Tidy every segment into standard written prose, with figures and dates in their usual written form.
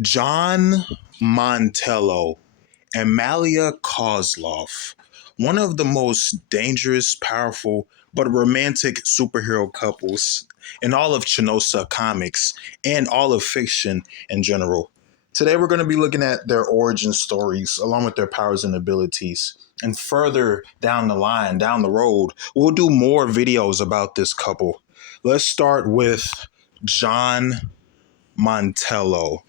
John Montello and Malia Kozlov, one of the most dangerous, powerful, but romantic superhero couples in all of Chanosa Comics and all of fiction in general. Today, we're going to be looking at their origin stories along with their powers and abilities. And further down the line, down the road, we'll do more videos about this couple. Let's start with John Montello.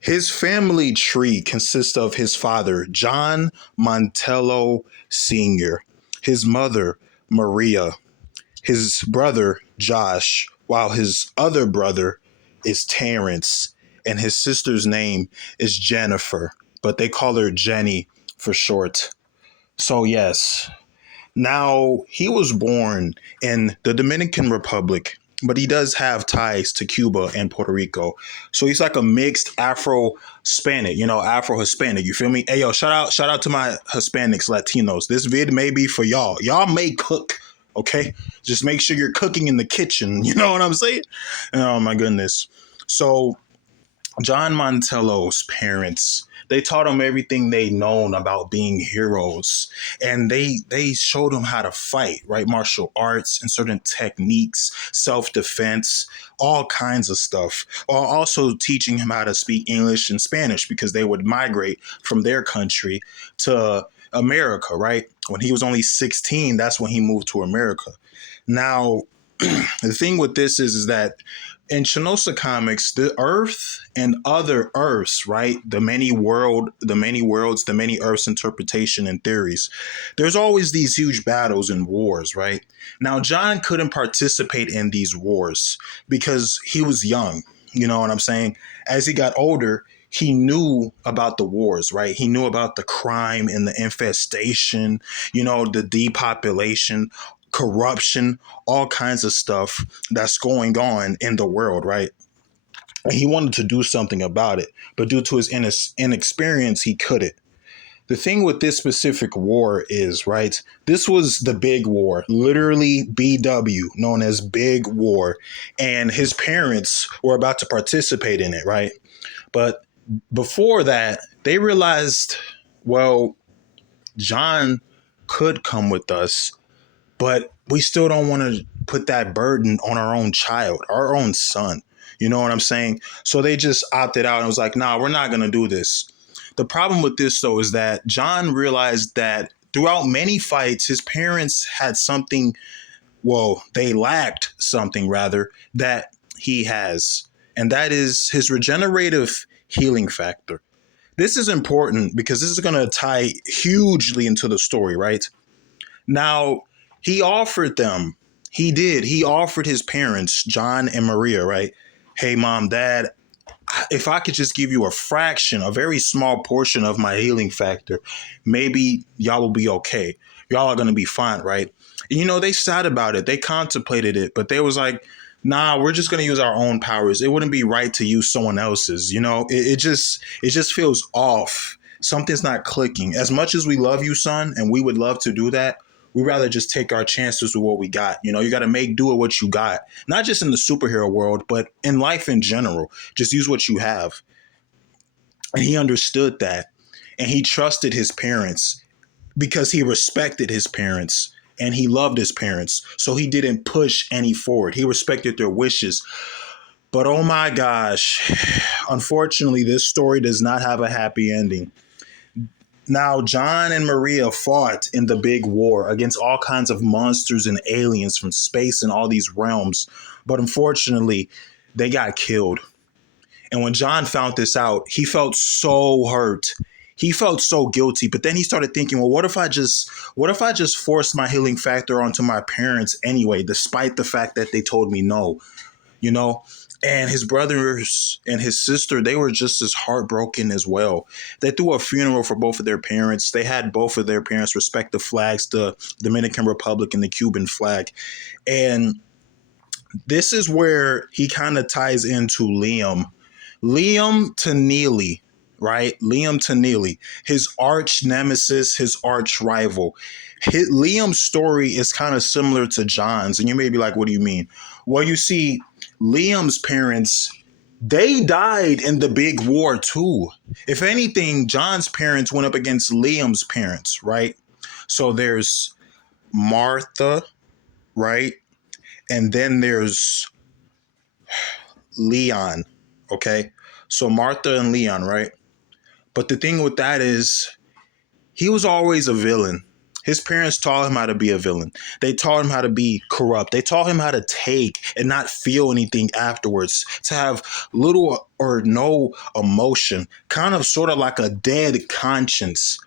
His family tree consists of his father, John Montello Sr., his mother, Maria, his brother, Josh, while his other brother is Terrence, and his sister's name is Jennifer, but they call her Jenny for short. So, yes, now, he was born in the Dominican Republic, but he does have ties to Cuba and Puerto Rico. So he's like a mixed Afro-Hispanic, Afro-Hispanic. You feel me? Hey, yo, shout out to my Hispanics, Latinos. This vid may be for y'all. Y'all may cook, okay? Just make sure you're cooking in the kitchen. You know what I'm saying? Oh, my goodness. So John Montello's parents, they taught him everything they known about being heroes, and they showed him how to fight, right? Martial arts and certain techniques, self-defense, all kinds of stuff, while also teaching him how to speak English and Spanish because they would migrate from their country to America, right? When he was only 16, that's when he moved to America. Now, the thing with this is that in Chanosa Comics, the Earth and other Earths, right? The many worlds, the many Earths interpretation and theories. There's always these huge battles and wars, right? Now, John couldn't participate in these wars because he was young. You know what I'm saying? As he got older, he knew about the wars, right? He knew about the crime and the infestation, the depopulation, corruption, all kinds of stuff that's going on in the world, right? And he wanted to do something about it, but due to his inexperience, he couldn't. The thing with this specific war is, right, this was the big war, literally BW, known as Big War, and his parents were about to participate in it, right? But before that, they realized, well, John could come with us, but we still don't want to put that burden on our own child, our own son. You know what I'm saying? So they just opted out and was like, nah, we're not going to do this. The problem with this, though, is that John realized that throughout many fights, his parents had something, well, they lacked something rather, that he has. And that is his regenerative healing factor. This is important because this is going to tie hugely into the story, right? Now, he offered them, he offered his parents, John and Maria, right? Hey, mom, dad, if I could just give you a fraction, a very small portion of my healing factor, maybe y'all will be okay. Y'all are going to be fine, right? And, they sad about it. They contemplated it, but they was like, nah, we're just going to use our own powers. It wouldn't be right to use someone else's. It just feels off. Something's not clicking. As much as we love you, son, and we would love to do that, we rather just take our chances with what we got. You got to make do with what you got, not just in the superhero world, but in life in general. Just use what you have. And he understood that, and he trusted his parents because he respected his parents and he loved his parents. So he didn't push any forward. He respected their wishes. But oh my gosh, unfortunately, this story does not have a happy ending. Now, John and Maria fought in the big war against all kinds of monsters and aliens from space and all these realms. But unfortunately, they got killed. And when John found this out, he felt so hurt. He felt so guilty. But then he started thinking, well, what if I just forced my healing factor onto my parents anyway, despite the fact that they told me no, you know? And his brothers and his sister, they were just as heartbroken as well. They threw a funeral for both of their parents. They had both of their parents respect the flags, the Dominican Republic and the Cuban flag. And this is where he kind of ties into Liam. Liam to Neely, right? Liam to Neely, his arch nemesis, his arch rival. Liam's story is kind of similar to John's. And you may be like, what do you mean? Well, you see, Liam's parents, They died in the big war too. If anything, John's parents went up against Liam's parents, right? So there's Martha, right? And then there's Leon, okay? So Martha and Leon, right? But the thing with that is he was always a villain. His parents taught him how to be a villain. They taught him how to be corrupt. They taught him how to take and not feel anything afterwards, to have little or no emotion, kind of sort of like a dead conscience.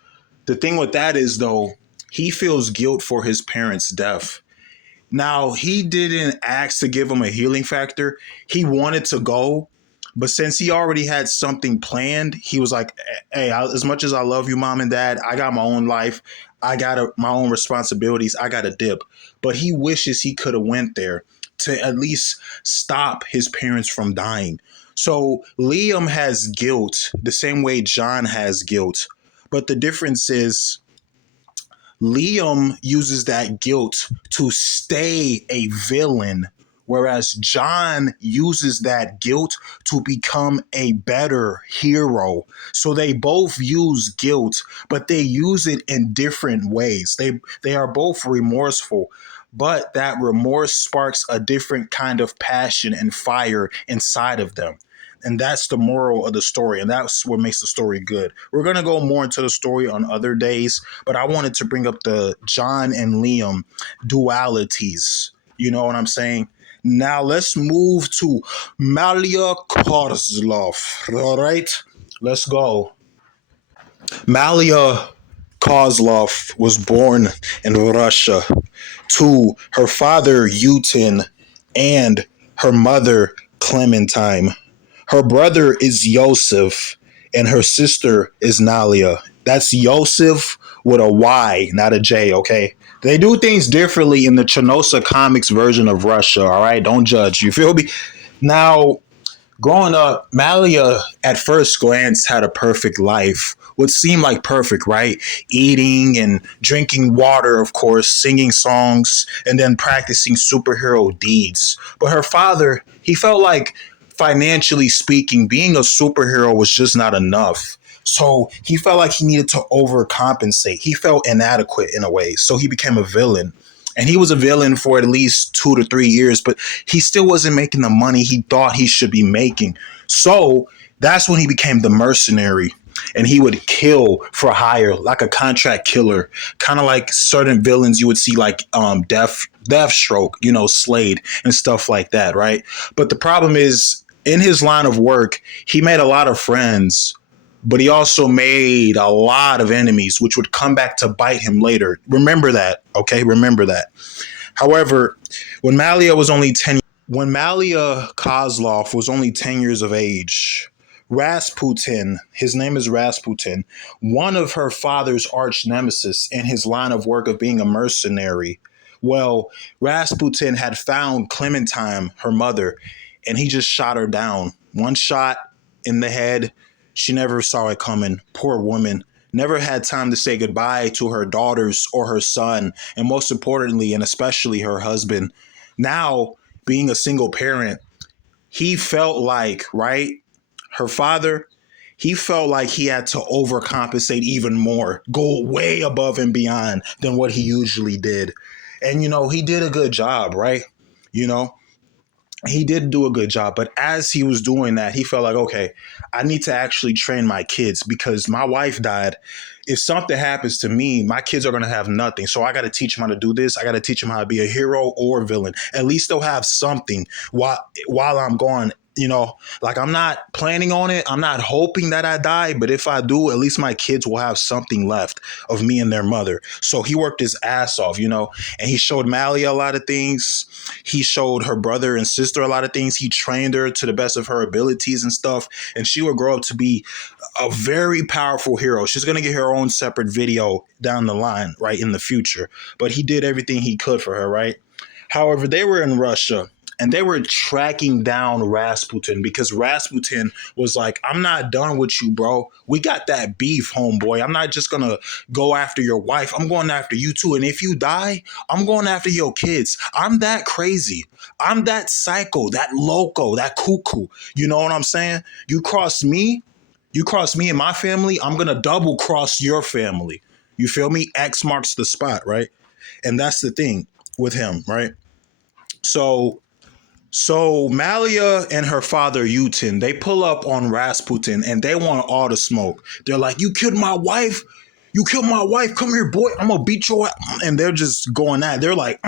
The thing with that is, though, he feels guilt for his parents' death. Now, he didn't ask to give him a healing factor. He wanted to go, but since he already had something planned, he was like, "Hey, as much as I love you, mom and dad, I got my own life. I got my own responsibilities. I got a dip." But he wishes he could have went there to at least stop his parents from dying. So Liam has guilt the same way John has guilt, but the difference is Liam uses that guilt to stay a villain, whereas John uses that guilt to become a better hero. So they both use guilt, but they use it in different ways. They are both remorseful, but that remorse sparks a different kind of passion and fire inside of them. And that's the moral of the story, and that's what makes the story good. We're going to go more into the story on other days, but I wanted to bring up the John and Liam dualities. You know what I'm saying? Now let's move to Malia Kozlov. All right, let's go. Malia Kozlov was born in Russia to her father Yutin and her mother Clementine. Her brother is Yosef, and her sister is Nalia. That's Yosef with a Y, not a J, okay? They do things differently in the Chanosa Comics version of Russia, all right? Don't judge. You feel me? Now, growing up, Malia at first glance had a perfect life. What seemed like perfect, right? Eating and drinking water, of course, singing songs, and then practicing superhero deeds. But her father, he felt like, financially speaking, being a superhero was just not enough. So he felt like he needed to overcompensate. He felt inadequate in a way. So he became a villain. And he was a villain for at least 2 to 3 years, but he still wasn't making the money he thought he should be making. So that's when he became the mercenary. And he would kill for hire, like a contract killer, kind of like certain villains you would see, like Deathstroke, Slade and stuff like that, right? But the problem is, in his line of work, he made a lot of friends, but he also made a lot of enemies, which would come back to bite him later. Remember that, okay? Remember that. However, when Malia was only 10 when Malia Kozlov was only 10 years of age, Rasputin, his name is Rasputin, one of her father's arch nemesis in his line of work of being a mercenary. Well, Rasputin had found Clementine, her mother, and he just shot her down. One shot in the head. She never saw it coming. Poor woman. Never had time to say goodbye to her daughters or her son, and most importantly, and especially her husband. Now, being a single parent, he felt like, right? Her father, he felt like he had to overcompensate even more, go way above and beyond than what he usually did. And, he did a good job, right? You know, he did do a good job. But as he was doing that, he felt like, okay, I need to actually train my kids because my wife died. If something happens to me, my kids are going to have nothing. So I got to teach them how to do this. I got to teach them how to be a hero or a villain. At least they'll have something while I'm gone. Like, I'm not planning on it. I'm not hoping that I die. But if I do, at least my kids will have something left of me and their mother. So he worked his ass off, and he showed Malia a lot of things. He showed her brother and sister a lot of things. He trained her to the best of her abilities and stuff. And she would grow up to be a very powerful hero. She's going to get her own separate video down the line, right, in the future. But he did everything he could for her, right? However, they were in Russia. and they were tracking down Rasputin because Rasputin was like, I'm not done with you, bro. We got that beef, homeboy. I'm not just gonna go after your wife. I'm going after you too. And if you die, I'm going after your kids. I'm that crazy. I'm that psycho, that loco, that cuckoo. You know what I'm saying? You cross me and my family, I'm gonna double cross your family. You feel me? X marks the spot, right? And that's the thing with him, right? So Malia and her father Utin, they pull up on Rasputin and they want all the smoke. They're like, "You killed my wife. You killed my wife. Come here, boy. I'm gonna beat your ass." And they're just going at. They're like,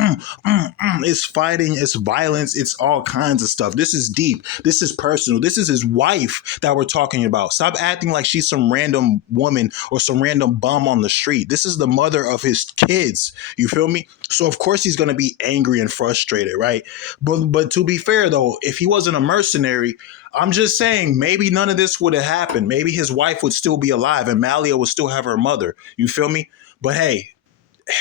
It's fighting, it's violence, it's all kinds of stuff. This is deep. This is personal. This is his wife that we're talking about. Stop acting like she's some random woman or some random bum on the street. This is the mother of his kids. You feel me? So of course he's gonna be angry and frustrated, right? But to be fair though, if he wasn't a mercenary, I'm just saying maybe none of this would have happened. Maybe his wife would still be alive and Malia would still have her mother. You feel me? But hey,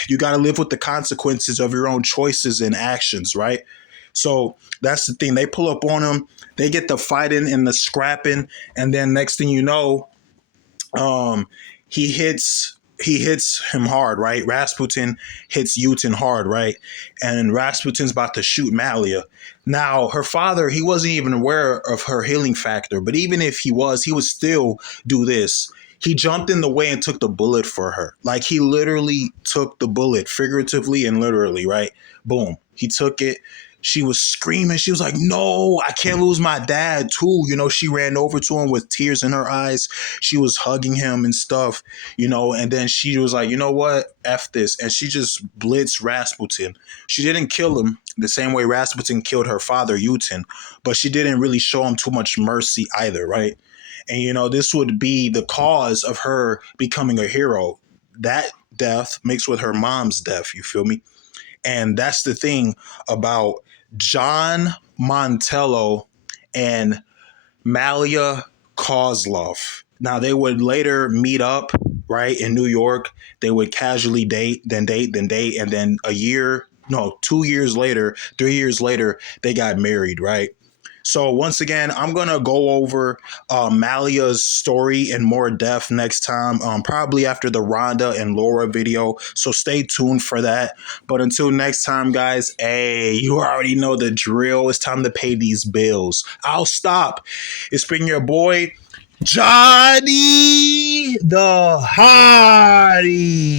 you got to live with the consequences of your own choices and actions, right? So that's the thing. They pull up on him, they get the fighting and the scrapping, and then next thing you know, um, he hits him hard, right? Rasputin hits Utin hard, right? And Rasputin's about to shoot Malia. Now, her father, he wasn't even aware of her healing factor, but even if he would still do this. He jumped in the way and took the bullet for her. Like he literally took the bullet, figuratively and literally, right? Boom. He took it. She was screaming. She was like, "No, I can't lose my dad, too." She ran over to him with tears in her eyes. She was hugging him and stuff, and then she was like, "You know what? F this." And she just blitzed Rasputin. She didn't kill him the same way Rasputin killed her father, Utin, but she didn't really show him too much mercy either, right? And, this would be the cause of her becoming a hero. That death mixed with her mom's death, you feel me? And that's the thing about John Montello and Malia Kozlov. Now, they would later meet up, right, in New York. They would casually date, and then 2 years later, 3 years later, they got married, right? So once again, I'm gonna go over Malia's story in more depth next time, probably after the Rhonda and Laura video. So stay tuned for that. But until next time, guys, hey, you already know the drill. It's time to pay these bills. I'll stop. It's been your boy Johnny the Hottie.